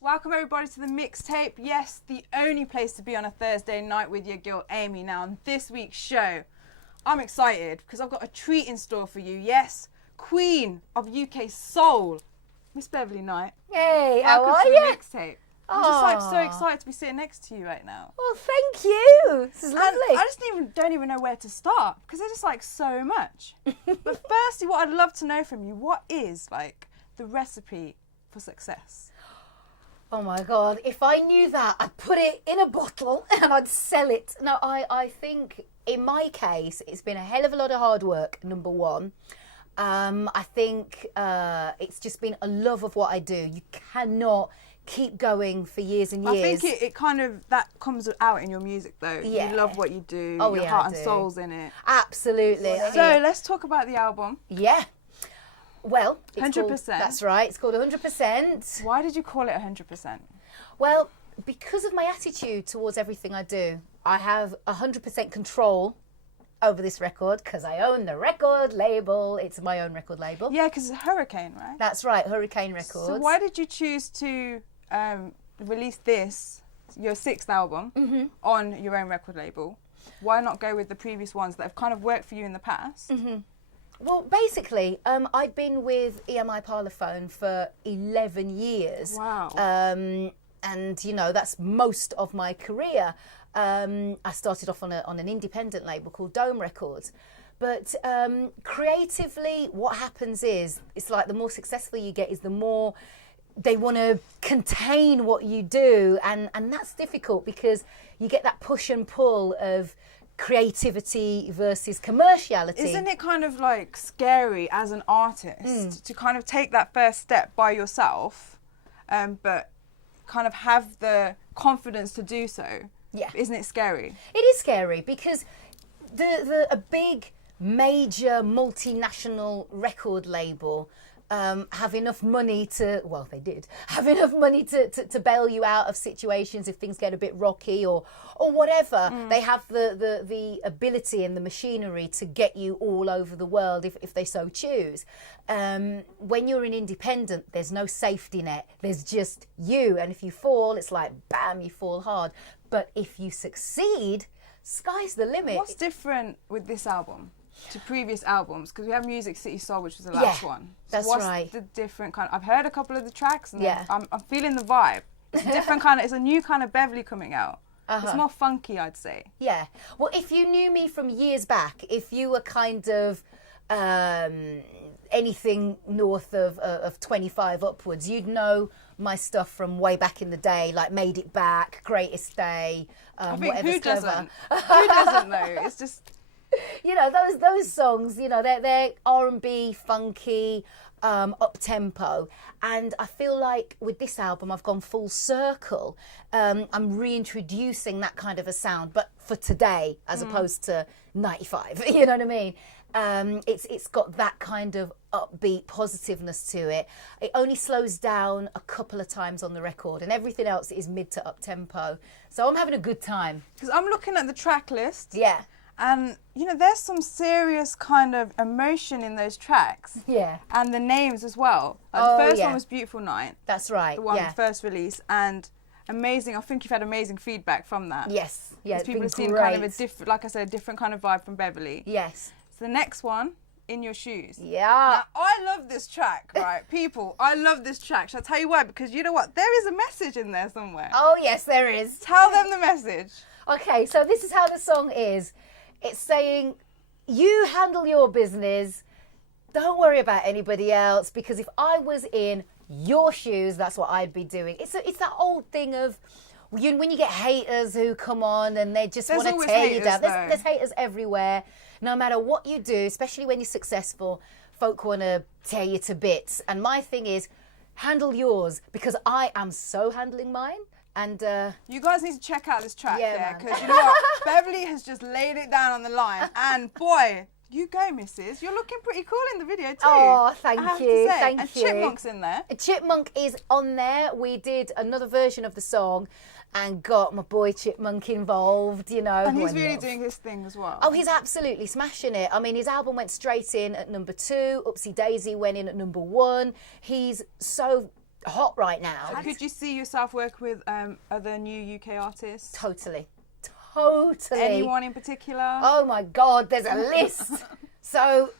Welcome everybody to the mixtape. Yes, the only place to be on a Thursday night with your girl Amy. Now on this week's show, I'm excited because I've got a treat in store for you. Yes, Queen of UK Soul, Miss Beverley Knight. Hey, how Welcome are to you? the mixtape. I'm just like so excited to be sitting next to you right now. Well, thank you. This is lovely. And I just don't even know where to start because there's just like so much. But firstly, what I'd love to know from you, what is like the recipe for success? Oh my God, if I knew that, I'd put it in a bottle and I'd sell it. No, I think in my case, it's been a hell of a lot of hard work, number one. I think it's just been a love of what I do. You cannot keep going for years and years. I think it kind of, that comes out in your music though. Yeah. You love what you do, Oh, your yeah, heart I and do. soul's in it. Absolutely. So let's talk about the album. Yeah. Well, it's 100%. called, that's right. It's called 100%. Why did you call it 100%? Well, because of my attitude towards everything I do, I have 100% control over this record because I own the record label. It's my own record label. Yeah, because it's Hurricane, right? That's right, Hurricane Records. So why did you choose to release this, your sixth album, on your own record label? Why not go with the previous ones that have kind of worked for you in the past? Well, basically, I'd been with EMI Parlophone for 11 years. Wow. And, you know, that's most of my career. I started off on an independent label called Dome Records. But creatively, what happens is, it's like the more successful you get is the more they want to contain what you do. And that's difficult because you get that push and pull of creativity versus commerciality. Isn't it kind of like scary as an artist to kind of take that first step by yourself, but kind of have the confidence to do so? Yeah. Isn't it scary? It is scary because a big major multinational record label have enough money to, well, they did have enough money to bail you out of situations if things get a bit rocky or whatever. They have the ability and the machinery to get you all over the world if they so choose. When you're an independent, there's no safety net. There's just you. And if you fall, it's like, bam, you fall hard. But if you succeed, sky's the limit. What's different with this album to previous albums? Because we have Music City Soul, which was the last one. So that's what's right. the different kind? I've heard a couple of the tracks, and Yeah. I'm feeling the vibe. It's a different kind of. It's a new kind of Beverley coming out. It's more funky, I'd say. Yeah. Well, if you knew me from years back, if you were kind of anything north of 25 upwards, you'd know my stuff from way back in the day, like Made It Back, Greatest Day, I think Whatever's who Clever. doesn't? Who doesn't though? It's just. You know, those songs, you know, they're R&B, funky, up-tempo. And I feel like with this album, I've gone full circle. I'm reintroducing that kind of a sound, but for today, as opposed to 95, you know what I mean? It's got that kind of upbeat positiveness to it. It only slows down a couple of times on the record, and everything else is mid to up-tempo. So I'm having a good time. Because I'm looking at the track list. Yeah. And, you know, there's some serious kind of emotion in those tracks. Yeah. And the names as well. Like the first one was Beautiful Night. That's right. The one with the first release. And amazing. I think you've had amazing feedback from that. Yes. Yeah, people have seen great. kind of a different, like I said, a different kind of vibe from Beverley. Yes. So the next one, In Your Shoes. Yeah. Now, I love this track, right? People, I love this track. Shall I tell you why? Because you know what? There is a message in there somewhere. Oh, yes, there is. Tell them the message. Okay, so this is how the song is. It's saying, you handle your business. Don't worry about anybody else, because if I was in your shoes, that's what I'd be doing. It's that old thing of when you get haters who come on and they just want to tear you down. There's haters everywhere. No matter what you do, especially when you're successful, folk want to tear you to bits. And my thing is, handle yours, because I am so handling mine. And you guys need to check out this track, yeah, because you know what? Beverley has just laid it down on the line, and boy, You go, Mrs. You're looking pretty cool in the video too. Oh, thank I have you, to say. thank and you. Chipmunk's in there. Chipmunk is on there. We did another version of the song and got my boy Chipmunk involved, you know. And he's really doing his thing as well. Oh, he's absolutely smashing it. I mean, his album went straight in at number 2. Oopsie Daisy went in at number 1. He's so hot right now. Could you see yourself working with other new UK artists? Totally. Anyone in particular? Oh my God, there's a list. So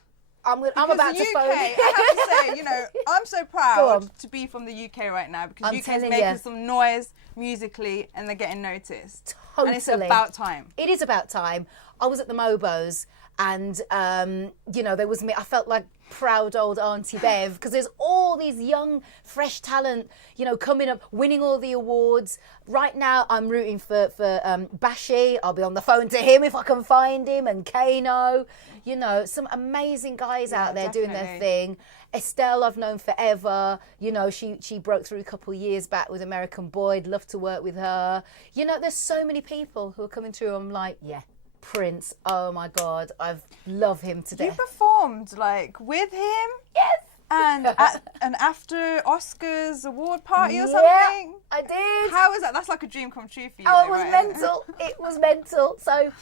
I'm about to phone. I have to say, you know, I'm so proud to be from the UK right now because UK's making some noise musically and they're getting noticed. Totally. And it's about time. It is about time. I was at the Mobos and, you know, there was me. I felt like proud old Auntie Bev because there's all these young, fresh talent, you know, coming up, winning all the awards. Right now, I'm rooting for Bashi. I'll be on the phone to him if I can find him, and Kano. You know, some amazing guys out there doing their thing. Estelle, I've known forever. You know, she broke through a couple of years back with American Boy. I'd love to work with her. You know, there's so many people who are coming through. I'm like, yeah. Prince, oh my God, I love him to death. You performed like with him? Yes. And at an after Oscars award party or something? Yeah, I did. How was that? That's like a dream come true for you. Oh, it was mental. It was mental. So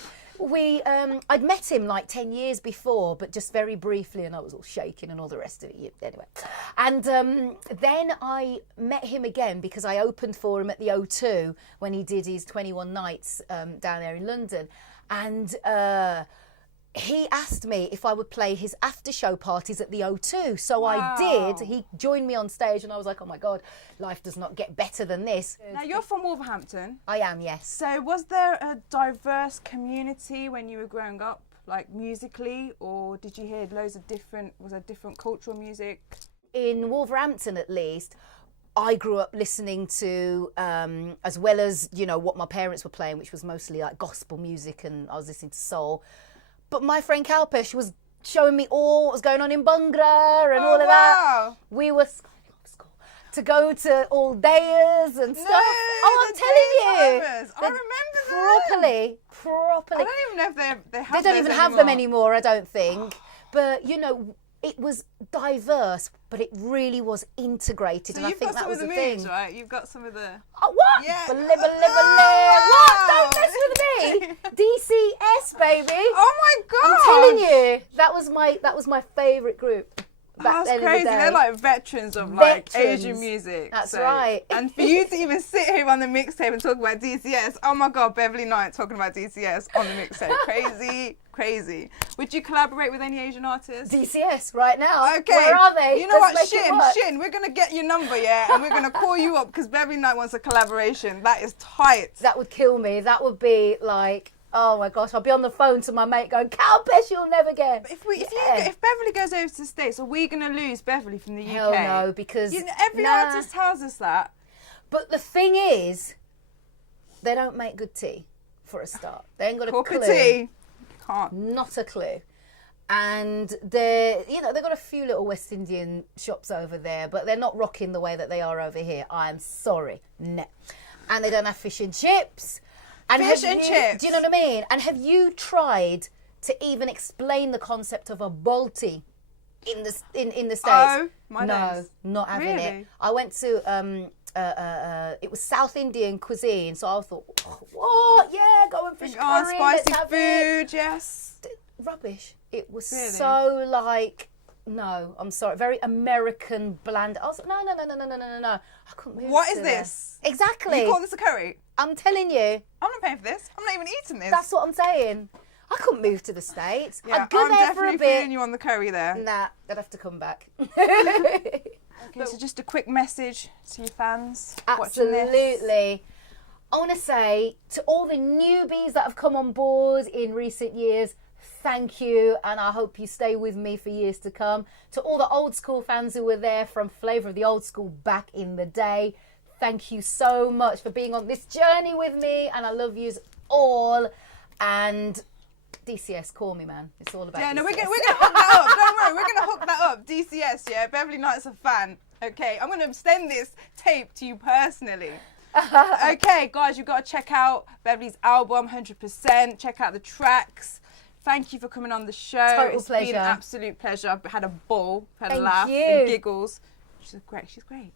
we, I'd met him like 10 years before, but just very briefly, and I was all shaking and all the rest of it. Anyway. And then I met him again because I opened for him at the O2 when he did his 21 nights down there in London. And he asked me if I would play his after show parties at the O2. So I did. He joined me on stage and I was like, oh my God, life does not get better than this. Now you're from Wolverhampton. I am, yes. So was there a diverse community when you were growing up, like musically, or did you hear loads of was there different cultural music? In Wolverhampton, at least, I grew up listening to, as well as, you know, what my parents were playing, which was mostly like gospel music, and I was listening to soul. But my friend Kalpesh was showing me all what was going on in Bungra and all of that. We were to go to all dayers and stuff. I'm telling you. I remember properly. I don't even know if they have They don't even have them anymore, I don't think. But, you know, it was diverse, but it really was integrated, and I think that was the thing. Right? You've got some of the. Oh, what? Yeah. What? Don't mess with me. DCS, baby. Oh my God! I'm telling you, that was my favourite group. That's crazy. They're like veterans of like Asian music. That's right. And for you to even sit here on the mixtape and talk about DCS, oh my God, Beverley Knight talking about DCS on the mixtape. Crazy. Would you collaborate with any Asian artists? DCS right now. Okay. Where are they? You know what, Shin, we're going to get your number, yeah? And we're going to call you up because Beverley Knight wants a collaboration. That is tight. That would kill me. That would be like, oh my gosh, I'll be on the phone to my mate going, Kalpesh, you'll never get. But if Beverley goes over to the States, are we going to lose Beverley from the UK? Hell no, because every artist tells us that. But the thing is, they don't make good tea for a start. They ain't got a clue. Tea. Can't. Not a clue. And they've got a few little West Indian shops over there, but they're not rocking the way that they are over here. I'm sorry. No. And they don't have fish and chips. And fish and chips. Do you know what I mean? And have you tried to even explain the concept of a balti in the States? Oh, my days. No, not having it. I went to it was South Indian cuisine, so I thought, what? Yeah, go and fish curry. Spicy food, yes. Rubbish. It was so like, no, I'm sorry, very American bland. I was like, no. I couldn't move. What is this? Exactly. You call this a curry? I'm telling you. I'm not paying for this. I'm not even eating this. That's what I'm saying. I couldn't move to the States. Yeah, I'd go there for a bit. I'm definitely feeling you on the curry there. Nah, I'd have to come back. Okay, so just a quick message to your fans. Absolutely. I want to say to all the newbies that have come on board in recent years, thank you, and I hope you stay with me for years to come. To all the old school fans who were there from Flavour of the Old School back in the day, thank you so much for being on this journey with me, and I love yous all. And DCS, call me, man. It's all about DCS. No, we're gonna hook that up. Don't worry, we're gonna hook that up. DCS, yeah. Beverley Knight's a fan. Okay, I'm gonna send this tape to you personally. Okay, guys, you've got to check out Beverley's album, 100%. Check out the tracks. thank you for coming on the show. Total It's been pleasure. an absolute pleasure. I've had a ball, had a Thank laugh you. and giggles. She's great.